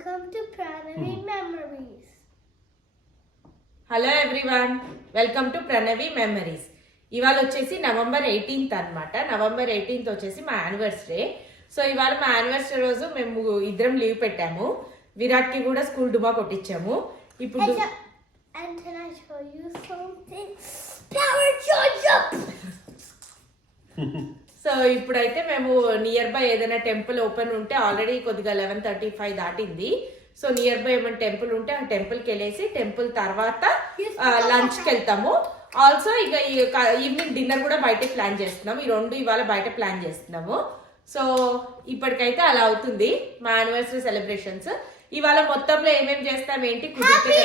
Welcome to Pranavi Memories. Hello everyone, welcome to Pranavi memories. ఇవాళ వచ్చేసి November 18th అనమాట. November 18th వచ్చేసి మా యానివర్సరీ. సో ఇవాళ మా యానివర్సరీ రోజు మేము ఇద్దరం లీవ్ పెట్టాము. విరాట్ కి కూడా స్కూల్ డుమా కొట్టించాము. ఇప్పుడు And can I show you something? Power charge up! So ఇప్పుడైతే మేము నియర్ బై ఏదైనా టెంపుల్ ఓపెన్ ఉంటే ఆల్రెడీ కొద్దిగా 11:35 దాటింది. సో నియర్ బై ఏమైనా టెంపుల్ ఉంటే ఆ టెంపుల్కి వెళ్ళేసి టెంపుల్ తర్వాత లంచ్కి వెళ్తాము. ఆల్సో ఇక ఈవినింగ్ డిన్నర్ కూడా బయట ప్లాన్ చేస్తున్నాం. ఈ రెండు ఇవాళ బయట ప్లాన్ చేస్తున్నాము. సో ఇప్పటికైతే అలా అవుతుంది మా యానివర్సరీ సెలబ్రేషన్స్. ఇవాళ మొత్తంలో ఏమేమి చేస్తాం ఏంటి కుదిరితే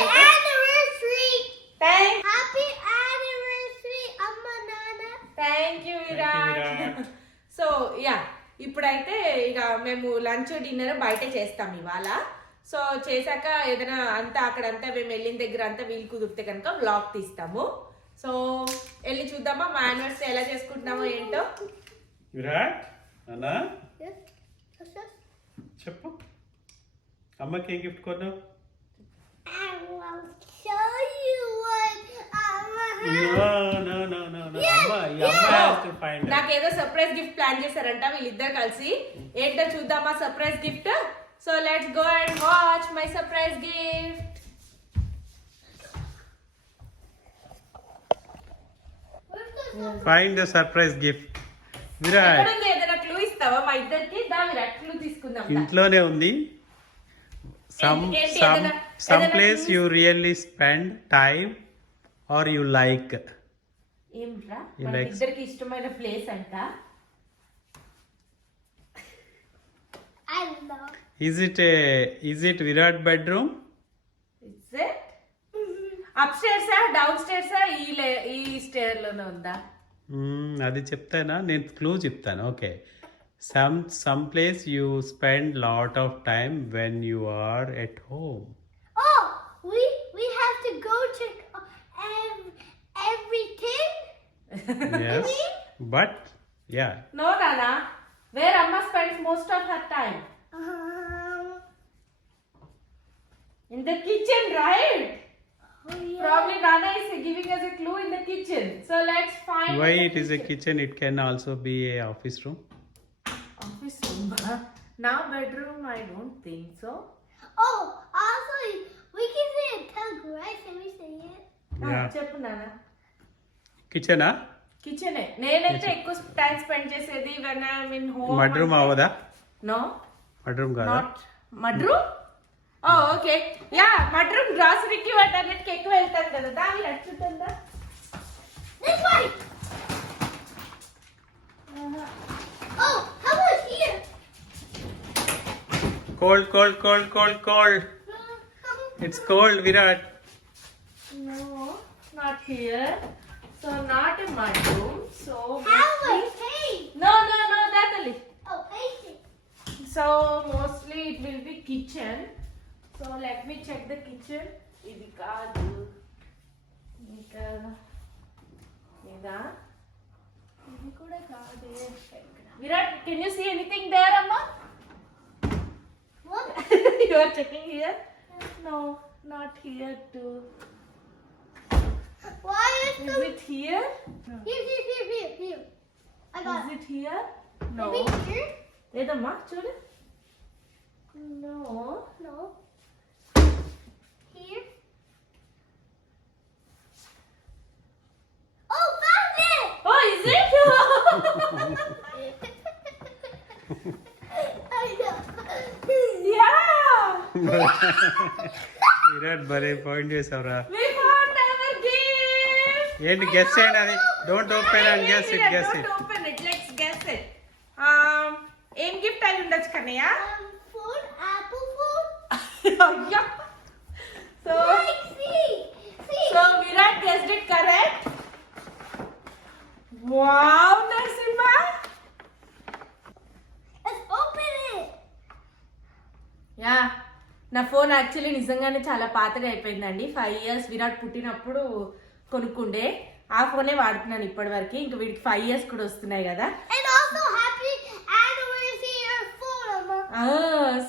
thank you Virat. So yeah ఇప్పుడైతే ఇక మేము లంచ్ డిన్నర్ బయట చేస్తాం ఇవాళ. సో చేశాక ఏదైనా అంతా అక్కడంతా మేము వెళ్ళిన దగ్గర అంతా వీలు కుదిరితే కనుక వ్లాగ్ తీస్తాము. సో వెళ్ళి చూద్దామా మా యానివర్సరీ ఎలా చేసుకుంటున్నామో ఏంటో. విరాట్ అన్నా చెప్పు, అమ్మకి ఏం గిఫ్ట్ కొన్నావు? నాకేదో సర్ప్రైజ్ గిఫ్ట్ ప్లాన్ చేశారంట వీళ్ళిద్దరు కలిసి. ఏంటో చూద్దామా surprise gift. So let's go and watch my surprise gift. Find the surprise gift. Virat ఏదైనా క్లూ ఇస్తావా మా ఇద్దరికి? దా విరాట్ క్లూ తీసుకుందాం. ఇంట్లోనే ఉంది. some place you really spend time or you like. ఏంట్రా మన ఇద్దరికి ఇష్టమైన ప్లేస్ అంట. Is it Virat bedroom? Is it? Upstairs ఆ downstairs ఆ ఈ స్టేర్ లోనే ఉందా? అది చెప్తానా? నేను క్లూ చెప్తాను. Okay, some place you spend lot of time when you are at home. Oh, we have to go check everything. Yes, but yeah. No, Nana. Where Amma spends most of her time? In the kitchen, right? Oh, yeah. Probably Nana is giving us a clue in the kitchen. So let's find. Why it is a kitchen? It can also be a office room. Office room. Now bedroom, I don't think so. Oh, also we can say a tug, right? Can we say it? Yeah. చెప్పు Nana. Kitchen ah? Kitchen నేనైతే ఎక్కువ time spend చేసేది when I am in home. Mud room అవదా? No mud room కాదా? Not mud room. Oh okay yeah mud room గ్రాసరీకి వాటన్నిటికి ఎక్కువ వెళ్తాను కదా. దాని నచ్చుతుందా? This way. Oh, how about here? Cold. It's cold, Virat. No, not here. So not a mud room. So How about hey? no, that only. Oh, painting. So mostly it will be kitchen. So let me check the kitchen. ఇది కాదు ఇంకా ఇదా ఇది కూడా కాదు. Virat, can you see anything there, Amma? What? You are checking here? No, not here too. Why is Is it here? Here. I got Is it here? No. Maybe here? ఏదమ్మా చూడు. No. No. Here. Oh, found it! Oh, is it? Yeah. Virat భలే point చేసావురా. We found our gift. ఏంటి guess చేయండి అది. Don't open and guess it. Don't open it. Let's guess it. ఏం gift అయి ఉండొచ్చు కన్నయ్య? Food, apple food. అయ్యా. So Virat guessed it correct. Wow, Narsimha. Let's open it. Yeah నా phone actually నిజంగానే చాలా పాతగా అయిపోయిందండి. 5 years విరాట్ పుట్టినప్పుడు కొనుక్కుండే ఆ ఫోనే వాడుతున్నాను ఇప్పటి వరకు. ఇంకా వీడికి 5 years కూడా వస్తున్నాయి కదా. And also happy anniversary your phone, Mama.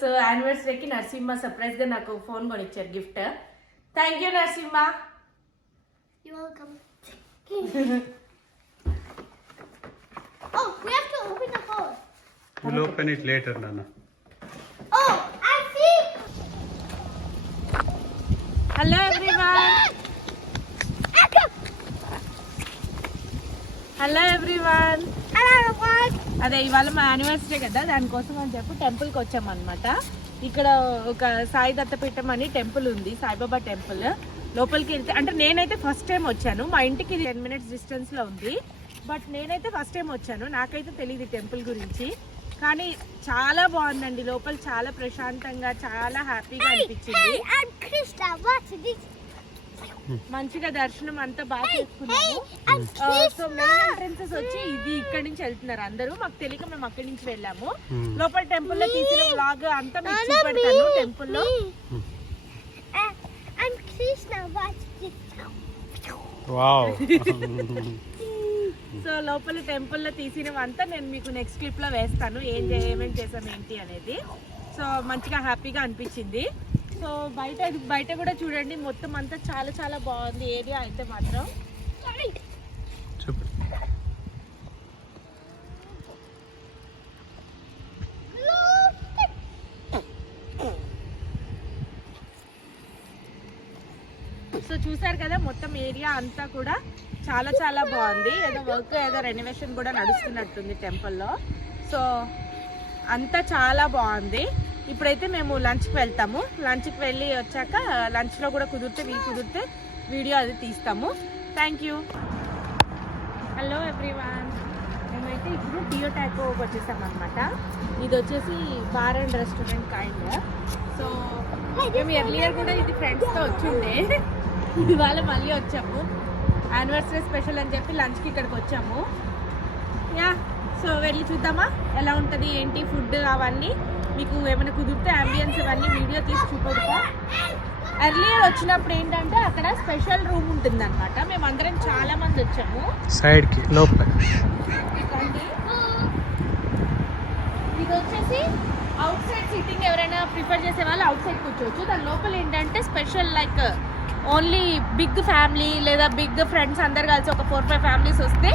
So so యానివర్సరీకి నరసింహ సర్ప్రైజ్ గా నాకు ఫోన్ కొనిచ్చారు gift. Thank you Narasimha. You're welcome. Oh, we have to open the hole. We'll open it later, Nana. Oh, I see. Hello everyone. Hello everyone. అదే ఇవాళ మా anniversary కదా, దానికోసం అని చెప్పి టెంపుల్కి వచ్చామన్నమాట. ఇక్కడ ఒక సాయి దత్తపీఠం అని టెంపుల్ ఉంది, సాయిబాబా టెంపుల్. లోపలికి వెళ్తే అంటే నేనైతే ఫస్ట్ టైం వచ్చాను. మా ఇంటికి 10 minutes డిస్టెన్స్లో ఉంది. బట్ నేనైతే ఫస్ట్ టైం వచ్చాను, నాకైతే తెలియదు టెంపుల్ గురించి. కానీ చాలా బాగుందండి, లోపల చాలా ప్రశాంతంగా చాలా హ్యాపీగా అనిపించింది. మంచిగా దర్శనం అంతా బాగా చేసుకున్నాము. సో మెయిన్ ఎంట్రన్సెస్ వచ్చి ఇది ఇక్కడ నుంచి వెళ్తున్నారు అందరూ. మాకు తెలియక మేము అక్కడి నుంచి వెళ్ళాము. లోపల టెంపుల్ లో తీసిన వ్లాగ్ అంతా మీకు చూపెడతాను టెంపుల్ లో. సో లోపల టెంపుల్ లో తీసినవంతా నేను మీకు నెక్స్ట్ క్లిప్ లో వేస్తాను, ఏమేమి చేసాం ఏంటి అనేది. సో మంచిగా హ్యాపీగా అనిపించింది. సో బయట కూడా చూడండి, మొత్తం అంతా చాలా చాలా బాగుంది ఏరియా అయితే మాత్రం. సో చూసారు కదా, మొత్తం ఏరియా అంతా కూడా చాలా చాలా బాగుంది. ఏదో వర్క్ ఏదో రెనోవేషన్ కూడా నడుస్తున్నట్టుంది టెంపుల్లో. సో అంతా చాలా బాగుంది. ఇప్పుడైతే మేము లంచ్కి వెళ్తాము. లంచ్కి వెళ్ళి వచ్చాక లంచ్లో కూడా కుదిరితే వీడియో అది తీస్తాము. Thank you. Hello everyone. మేమైతే ఇప్పుడు డియో టాకోకి వచ్చేసామన్నమాట. ఇది వచ్చేసి bar and restaurant kind. So మేము ఎర్లియర్ కూడా ఇది ఫ్రెండ్స్తో వచ్చిండే, ఇవాళ మళ్ళీ వచ్చాము. యానివర్సరీ స్పెషల్ అని చెప్పి లంచ్కి ఇక్కడికి వచ్చాము. యా, సో వెళ్ళి చూద్దామా ఎలా ఉంటుంది ఏంటి ఫుడ్ అవన్నీ. మీకు ఏమైనా కుదిరితే అంబియన్స్ ఇవన్నీ వీడియో తీసి చూపెడతా. ఎర్లియర్ వచ్చినప్పుడు ఏంటంటే అక్కడ స్పెషల్ రూమ్ ఉంటుంది అనమాట. మేము అందరం చాలా మంది వచ్చాము. సైడ్ కి లోపల ఇది వచ్చేసి అవుట్ సైడ్ సిట్టింగ్, ఎవరైనా ప్రిఫర్ చేసే వాళ్ళు అవుట్ సైడ్ కూర్చోవచ్చు. దాని లోపల ఏంటంటే special like only big family లేదా బిగ్ ఫ్రెండ్స్ అందరు కలిసి ఒక 4-5 ఫ్యామిలీస్ వస్తే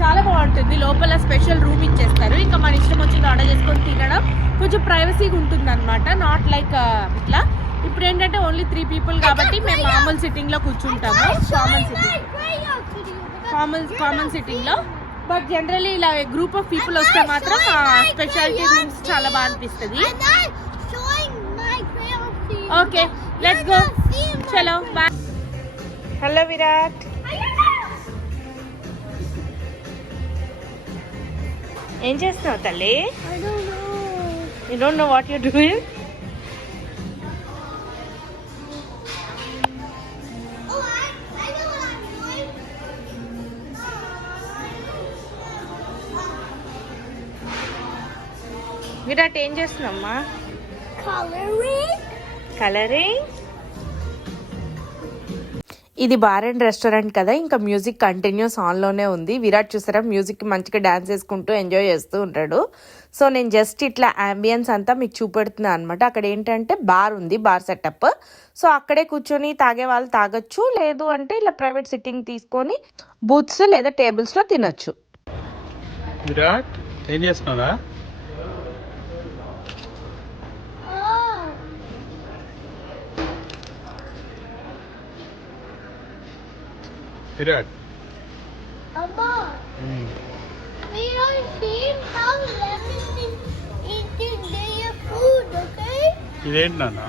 చాలా బాగుంటుంది. లోపల స్పెషల్ రూమ్ ఇచ్చేస్తారు, ఇంకా మన ఇష్టం వచ్చింది ఆర్డర్ చేసుకొని తినడం. కొంచెం ప్రైవసీగా ఉంటుంది అనమాట, నాట్ లైక్ ఇట్లా. ఇప్పుడు ఏంటంటే ఓన్లీ 3 people కాబట్టి మేము మామూలు సిట్టింగ్ లో కూర్చుంటాము, కామన్ సిట్టింగ్ లో. బట్ జనరల్లీ ఇలా గ్రూప్ ఆఫ్ పీపుల్ వస్తే మాత్రం స్పెషాలిటీ రూమ్స్ చాలా బాగా అనిపిస్తుంది. ఓకే లెట్స్ గో, చలో బాయ్. హలో విరాట్. ఏం చేస్తున్నావు తల్లి? You don't know what you're doing? Oh, I know what I'm doing. Virat ఏం చేస్తున్నామ్మా? కలరింగ్. ఇది బార్ అండ్ రెస్టారెంట్ కదా, ఇంకా మ్యూజిక్ కంటిన్యూస్ ఆన్లోనే ఉంది. విరాట్ చూసారా మ్యూజిక్ మంచిగా డాన్స్ చేసుకుంటూ ఎంజాయ్ చేస్తూ ఉంటాడు. సో నేను జస్ట్ ఇట్లా అంబియన్స్ అంతా మీకు చూపెడుతున్నాను అనమాట. అక్కడ ఏంటంటే బార్ ఉంది, బార్ సెటప్. సో అక్కడే కూర్చొని తాగే వాళ్ళు తాగొచ్చు, లేదు అంటే ఇలా ప్రైవేట్ సిట్టింగ్ తీసుకొని బూత్స్ లేదా టేబుల్స్లో తినొచ్చు. విరాట్ ఏం చేస్తున్నావా? Virat Amma, we are seeing how lemon is eating their food, okay? ఇదేంటి నాన్న?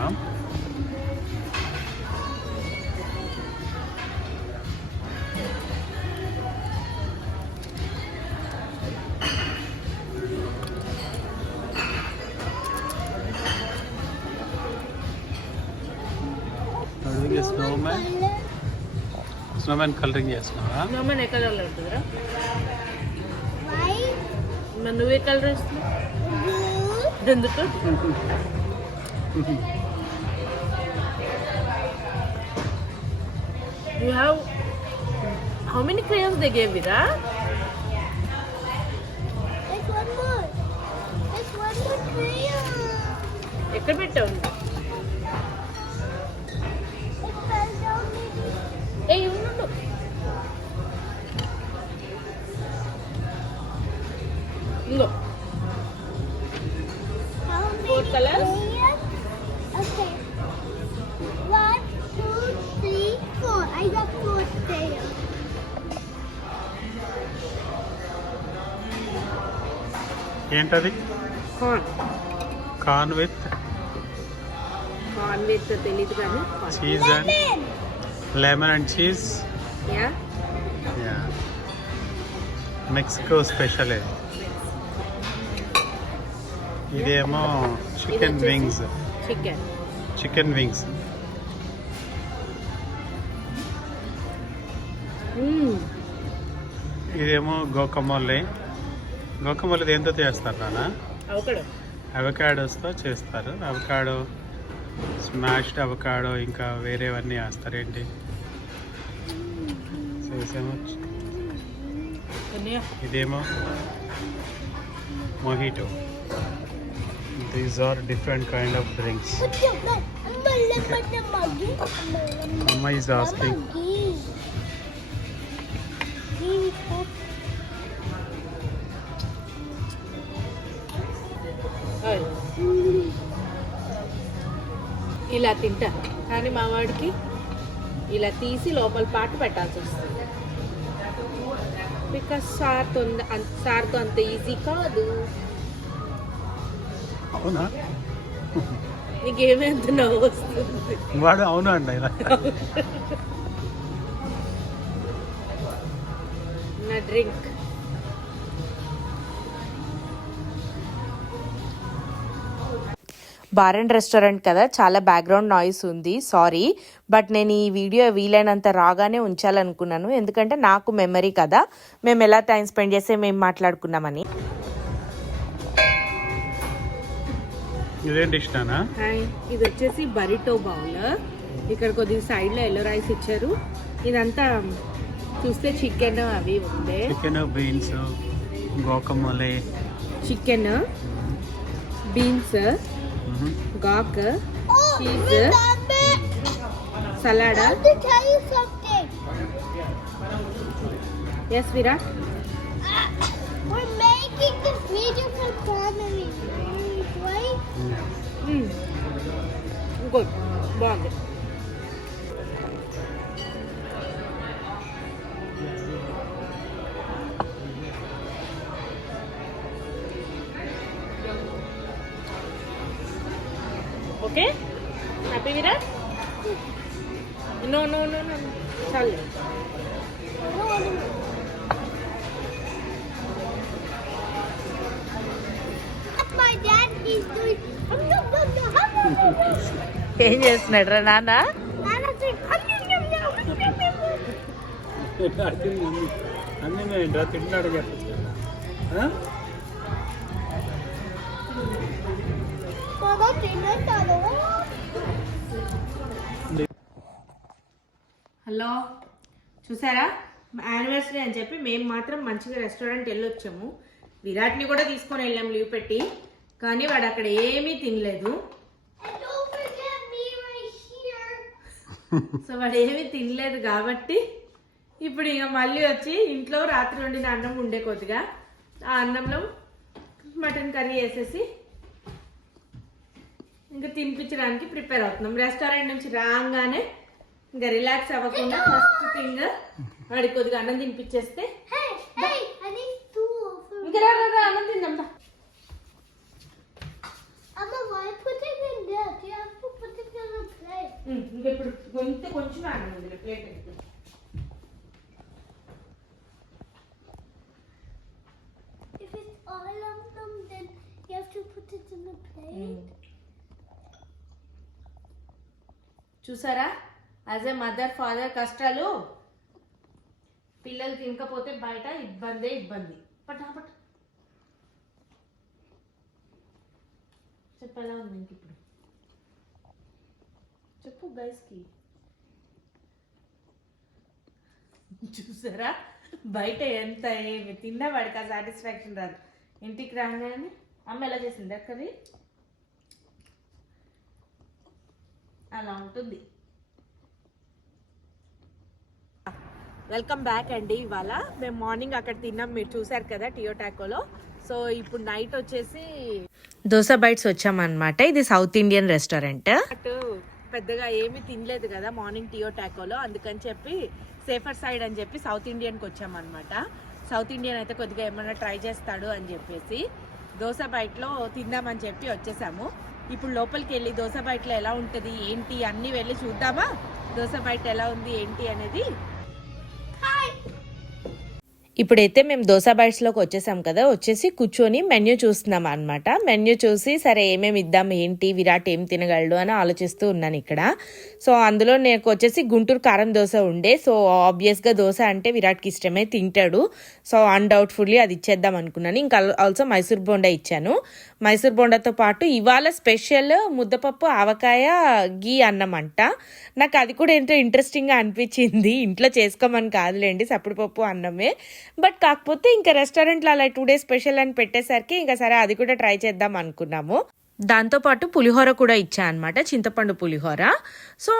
స్నోమ్యాన్ కలరింగ్ చేస్తున్నావా? స్నోమ్యాన్ ఏ కలర్లో ఉంటుందిరా? White, మరి నువ్వే కలర్ వేస్తున్నావు blue, ఎందుకు? You have how many crayons they gave Vira? there's one more. There's one more crayon. ఎక్కడ ఇక్కడ పెట్టావు It fell down maybe. ఏ ఉండు ఇంకో How Four many colours? layers? Okay. 1, 2, 3, 4. I got 4 layers. ఏంటది కార్న్ విత్ కార్న్ విత్ తెలీదు కానీ cheese and Lemon. Lemon and cheese yeah Mexico special ఇదేమో chicken wings chicken wings ఇదేమో గోకమొల్లే దేంతో చేస్తారు నాన్న అవకాడో అవకాడోస్తో చేస్తారు అవకాడో స్మాష్డ్ అవకాడో ఇంకా వేరేవన్నీ వేస్తారేంటి చేసేమో ఇదేమో mojito these are different kind of drinks Put your leg. I'm a lemon muggy. అమ్మ ఈజ్ ఆస్కింగ్ ఇలా తింటా కానీ మా వాడికి ఇలా తీసి లోపల పాటు పెట్టాల్సి వస్తుంది బికాస్ సార్తో అంత ఈజీ కాదు అవునా నీకేమీ అంత నవ్వు వస్తుంది వాడు అవునా అండి ఇలా నా డ్రింక్ బార్ అండ్ రెస్టారెంట్ కదా చాలా బ్యాక్గ్రౌండ్ నాయిస్ ఉంది సారీ బట్ నేను ఈ వీడియో వీలైనంత రాగానే ఉంచాలనుకున్నాను ఎందుకంటే నాకు మెమరీ కదా మేము ఎలా టైం స్పెండ్ చేస్తే మేము మాట్లాడుకున్నామని ఇదేం డిష్ నానా ఇది వచ్చేసి బరిటో బౌల్ ఇక్కడ కొద్దిగా సైడ్లో ఎల్లో రైస్ ఇచ్చారు ఇదంతా చూస్తే చికెన్ అవి ఉండే chicken beans guacamole chicken beans guac cheese salad I have to tell you something. Yes Virat We're making this video for family, right? Good బాగుంది okay happy Virat no no no no చాలు My dad is doing. ఏం చేస్తున్నాడు రా నాన్న Nana's doing. అన్నీ ఏంట్రా తింటున్నాడు చెప్పచ్చు Mama, తినేస్తాను. హలో చూసారా యానివర్సరీ అని చెప్పి మేము మాత్రం మంచిగా రెస్టారెంట్ వెళ్ళొచ్చాము విరాట్ని కూడా తీసుకొని వెళ్ళాం లీవ్ పెట్టి కానీ వాడు అక్కడ ఏమీ తినలేదు And don't forget me right here. So వాడు ఏమీ తినలేదు కాబట్టి ఇప్పుడు ఇక మళ్ళీ వచ్చి ఇంట్లో రాత్రి వండిన అన్నం ఉండే కొద్దిగా ఆ అన్నంలో మటన్ కర్రీ వేసేసి ఇంకా తినిపించడానికి ప్రిపేర్ అవుతున్నాం రెస్టారెంట్ నుంచి రాగానే ఇంకా రిలాక్స్ అవ్వకుండా ఫస్ట్ థింగ్ వాడికి కొద్దిగా అన్నం తినిపించేస్తే Hey, hey, I need stool for. ఇంకా రా రా, రా, అన్నం తిందాం రా. Amma, why put it in this? You have to put it in a plate. ఇంకా ఇప్పుడు కొంచెం అన్నం ఉంది ప్లేట్ అయితే If it's all of them, then you have to put it in a plate. చూసారా యాజ్ ఏ మదర్ ఫాదర్ కష్టాలు పిల్లలు తినకపోతే బయట ఇబ్బంది పటాపట్ చెప్పు ఎలా ఉంది ఇంక ఇప్పుడు చెప్పు గైస్కి చూసారా బయట ఎంత ఏమి తిన్నా వాడికి ఆ సాటిస్ఫాక్షన్ రాదు ఇంటికి రాగానే అమ్మ ఎలా చేసింది కర్రీ అలా ఉంటుంది. వెల్కమ్ బ్యాక్ అండి. ఇవాళ మేము మార్నింగ్ అక్కడ తిన్నాం, మీరు చూసారు కదా టియోటాకోలో. సో ఇప్పుడు నైట్ వచ్చేసి దోసా బైట్స్ వచ్చామన్నమాట. ఇది సౌత్ ఇండియన్ రెస్టారెంట్. పెద్దగా ఏమీ తినలేదు కదా మార్నింగ్ టియోటాకోలో, అందుకని చెప్పి సేఫర్ సైడ్ అని చెప్పి సౌత్ ఇండియన్కి వచ్చామన్నమాట. సౌత్ ఇండియన్ అయితే కొద్దిగా ఏమన్నా ట్రై చేస్తాడు అని చెప్పేసి దోసా బైట్లో తిందామని చెప్పి వచ్చేసాము. ఇప్పుడు లోపలికి వెళ్ళి దోసా బైట్లో ఎలా ఉంటుంది ఏంటి అన్నీ వెళ్ళి చూద్దామా, దోసా బైట్ ఎలా ఉంది ఏంటి అనేది. ఇప్పుడైతే మేము దోసా బైట్స్లోకి వచ్చేసాం కదా, వచ్చేసి కూర్చొని మెన్యూ చూస్తున్నాం అనమాట. మెన్యూ చూసి సరే ఏమేమి ఇద్దాం ఏంటి, విరాట్ ఏం తినగలడు అని ఆలోచిస్తూ ఉన్నాను ఇక్కడ. సో అందులో నాకు వచ్చేసి గుంటూరు కారం దోశ ఉండే. సో ఆబ్వియస్గా దోశ అంటే విరాట్కి ఇష్టమే, తింటాడు. సో అన్డౌట్ఫుల్లీ అది ఇచ్చేద్దాం అనుకున్నాను. ఇంకా ఆల్సో మైసూర్ బోండా ఇచ్చాను. మైసూర్ బోండాతో పాటు ఇవాళ స్పెషల్ ముద్దపప్పు ఆవకాయ గీ అన్నం అంట. నాకు అది కూడా ఏంటో ఇంట్రెస్టింగ్గా అనిపించింది. ఇంట్లో చేసుకోమని కాదులేండి, సప్పుడుపప్పు అన్నమే. బట్ కాకపోతే ఇంకా రెస్టారెంట్లో అలా 2 days స్పెషల్ అని పెట్టేసరికి ఇంకా సరే అది కూడా ట్రై చేద్దాం అనుకున్నాము. దాంతోపాటు పులిహోర కూడా ఇచ్చా అనమాట, చింతపండు పులిహోర. సో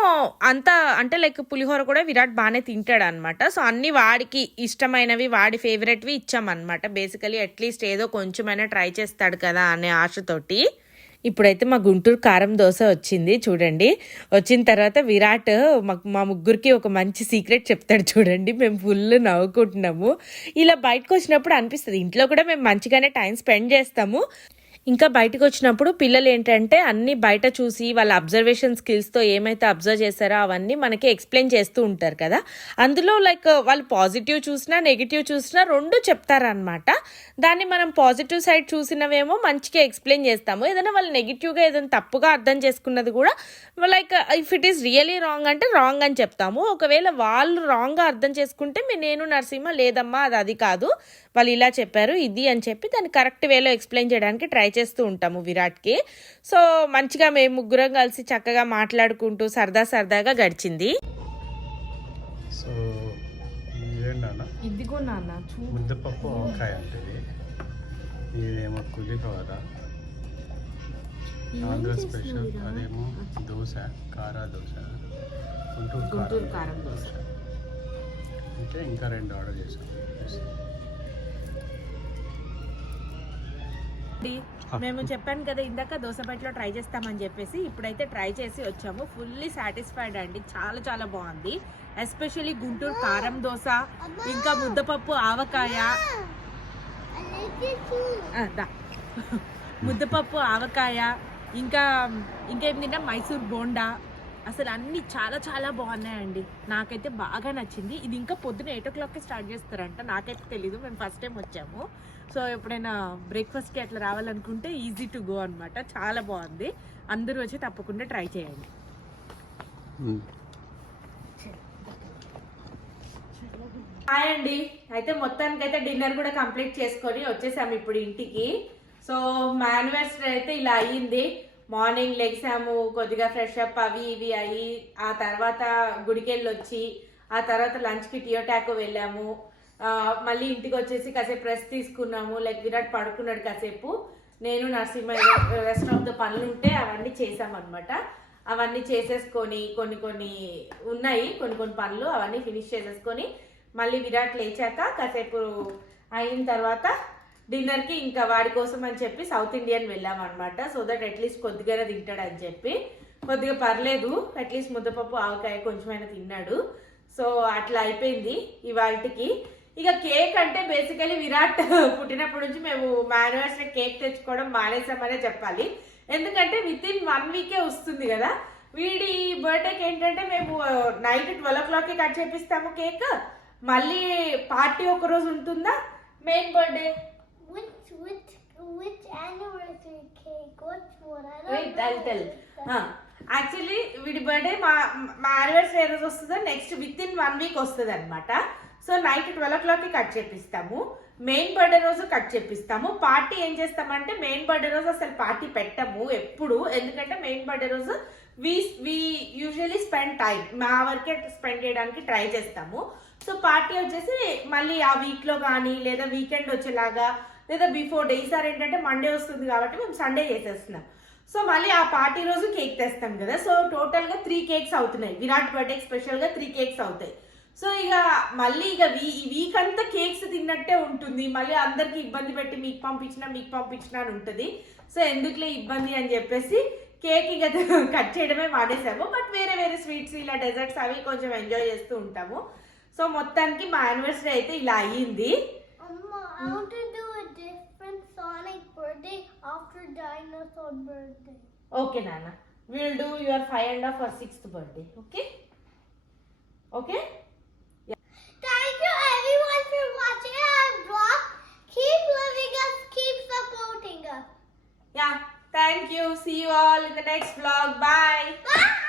అంతా అంటే లైక్ పులిహోర కూడా విరాట్ బాగానే తింటాడు అనమాట. సో అన్ని వాడికి ఇష్టమైనవి, వాడి ఫేవరెట్వి ఇచ్చామన్నమాట. బేసికలీ అట్లీస్ట్ ఏదో కొంచెమైనా ట్రై చేస్తాడు కదా అనే ఆశతోటి. ఇప్పుడైతే మా గుంటూరు కారం దోశ వచ్చింది చూడండి. వచ్చిన తర్వాత విరాట్ మా ముగ్గురికి ఒక మంచి సీక్రెట్ చెప్తాడు చూడండి. మేము ఫుల్ నవ్వుకుంటున్నాము. ఇలా బయటకు వచ్చినప్పుడు అనిపిస్తుంది ఇంట్లో కూడా మేము మంచిగానే టైం స్పెండ్ చేస్తాము. ఇంకా బయటకు వచ్చినప్పుడు పిల్లలు ఏంటంటే అన్ని బయట చూసి వాళ్ళ అబ్జర్వేషన్ స్కిల్స్తో ఏమైతే అబ్జర్వ్ చేశారో అవన్నీ మనకి ఎక్స్ప్లెయిన్ చేస్తూ ఉంటారు కదా. అందులో లైక్ వాళ్ళు పాజిటివ్ చూసినా నెగిటివ్ చూసినా రెండు చెప్తారనమాట. దాన్ని మనం పాజిటివ్ సైడ్ చూసినవేమో మంచిగా ఎక్స్ప్లెయిన్ చేస్తాము. ఏదైనా వాళ్ళు నెగిటివ్గా ఏదైనా తప్పుగా అర్థం చేసుకున్నది కూడా like if it is really wrong అంటే రాంగ్ అని చెప్తాము. ఒకవేళ వాళ్ళు రాంగ్గా అర్థం చేసుకుంటే నేను నరసింహ లేదమ్మా అది కాదు, వాళ్ళు ఇలా చెప్పారు ఇది అని చెప్పి దాన్ని కరెక్ట్ వేలో ఎక్స్ప్లెయిన్ చేయడానికి ట్రై చేస్తూ ఉంటాము విరాట్కి. సో మంచిగా మేము ముగ్గురం కలిసి చక్కగా మాట్లాడుకుంటూ సరదాగా గడిచింది. సో ఇదిగో నాన్న ముద్దపప్పు ఆవకాయ అంటే ఇదేమో పులిహోర ఆంధ్ర స్పెషల్, అదేమో దోశ కారా దోశ, గుంటూరు కారం దోశ. అంటే ఇంకా 2 ఆర్డర్ చేసాం. మేము చెప్పాను కదా ఇందాక దోశ బయటలో ట్రై చేస్తామని చెప్పేసి, ఇప్పుడైతే ట్రై చేసి వచ్చాము. ఫుల్లీ సాటిస్ఫైడ్ అండి, చాలా బాగుంది. ఎస్పెషల్లీ గుంటూరు కారం దోశ, ఇంకా ముద్దపప్పు ఆవకాయ, ముద్దపప్పు ఆవకాయ, ఇంకేం తిన్నా మైసూర్ బోండా, అసలు అన్నీ చాలా బాగున్నాయండి. నాకైతే బాగా నచ్చింది. ఇది ఇంకా పొద్దున 8 o'clockకి స్టార్ట్ చేస్తారంట, నాకైతే తెలీదు, మేము ఫస్ట్ టైం వచ్చాము. సో ఎప్పుడైనా బ్రేక్ఫాస్ట్కి అట్లా రావాలనుకుంటే ఈజీ టు గో అనమాట. చాలా బాగుంది, అందరూ వచ్చి తప్పకుండా ట్రై చేయండి. హాయ్ అండి, అయితే మొత్తానికైతే డిన్నర్ కూడా కంప్లీట్ చేసుకొని వచ్చేసాము ఇప్పుడు ఇంటికి. సో మా యానివర్సరీ అయితే ఇలా అయ్యింది. మార్నింగ్ లెగ్సాము, కొద్దిగా ఫ్రెష్ అప్ అవి ఇవి అయ్యి, ఆ తర్వాత గుడికెళ్ళి వచ్చి, ఆ తర్వాత లంచ్కి టియోటాకో వెళ్ళాము. మళ్ళీ ఇంటికి వచ్చేసి కాసేపు రెస్ట్ తీసుకున్నాము. లైక్ విరాట్ పడుకున్నాడు కాసేపు, నేను నరసింహ రెస్ట్ ఆఫ్ ద పనులు ఉంటే అవన్నీ చేసామన్నమాట. అవన్నీ చేసేసుకొని కొన్ని ఉన్నాయి కొన్ని పనులు అవన్నీ ఫినిష్ చేసేసుకొని మళ్ళీ విరాట్ లేచాక కాసేపు అయిన తర్వాత డిన్నర్కి ఇంకా వాడి కోసం అని చెప్పి సౌత్ ఇండియన్ వెళ్ళామన్నమాట. సో దట్ అట్లీస్ట్ కొద్దిగానే తింటాడని చెప్పి, కొద్దిగా పర్లేదు అట్లీస్ట్ ముద్దపప్పు ఆవకాయ కొంచెమైనా తిన్నాడు. సో అట్లా అయిపోయింది ఇవాళకి. ఇక కేక్ అంటే బేసికలీ విరాట్ పుట్టినప్పటి నుంచి మేము మా యానివర్సరీ కేక్ తెచ్చుకోవడం మానేసామనే చెప్పాలి. ఎందుకంటే వితిన్ 1 weekే వస్తుంది కదా. వీడి బర్త్డేకి ఏంటంటే మేము నైట్ 12 o'clockకి కట్ చేపిస్తాము కేక్. మళ్ళీ పార్టీ ఒక రోజు ఉంటుందా, main birthday. Which anniversary cake? What's what? Wait, I'll tell. Actually వీడి బర్త్డే మా యానివర్సరీ ఏ రోజు వస్తుందో నెక్స్ట్ వితిన్ 1 week వస్తుంది అనమాట. సో నైట్ 12 o'clockకి కట్ చేపిస్తాము. మెయిన్ బర్త్డే రోజు కట్ చేపిస్తాము. పార్టీ ఏం చేస్తామంటే మెయిన్ బర్త్డే రోజు అసలు పార్టీ పెట్టము ఎప్పుడు, ఎందుకంటే మెయిన్ బర్త్డే రోజు వి యూజువలీ స్పెండ్ టైం మా వరకే స్పెండ్ చేయడానికి ట్రై చేస్తాము. సో పార్టీ వచ్చేసి మళ్ళీ ఆ వీక్లో కానీ లేదా వీకెండ్ వచ్చేలాగా లేదా బిఫోర్ డేస్ ఆర్ ఏంటంటే మండే వస్తుంది కాబట్టి మేము సండే చేసేస్తున్నాం. సో మళ్ళీ ఆ పార్టీ రోజు కేక్ తెస్తాం కదా, సో టోటల్ గా 3 కేక్స్ అవుతున్నాయి. విరాట్ బర్త్డే స్పెషల్ గా 3 కేక్స్ అవుతాయి. సో ఇక మళ్ళీ ఇక ఈ వీక్ అంతా కేక్స్ తిన్నట్టే ఉంటుంది. మళ్ళీ అందరికి ఇబ్బంది పెట్టి మీకు పంపించిన అని ఉంటుంది. సో ఎందుకులే ఇబ్బంది అని చెప్పేసి కేక్ ఇక కట్ చేయడమే మానేసాము. బట్ వేరే వేరే స్వీట్స్ ఇలా డెజర్ట్స్ అవి కొంచెం ఎంజాయ్ చేస్తూ ఉంటాము. సో మొత్తానికి మా యానివర్సరీ అయితే ఇలా అయ్యింది. I want to do a different Sonic birthday after Dinosaur birthday. Okay, Nana. We will do your 5 or 6th birthday. Okay? Okay? Thank you everyone for watching our vlog. Keep loving us, keep supporting us. Yeah. Thank you. See you all in the next vlog. Bye. Bye.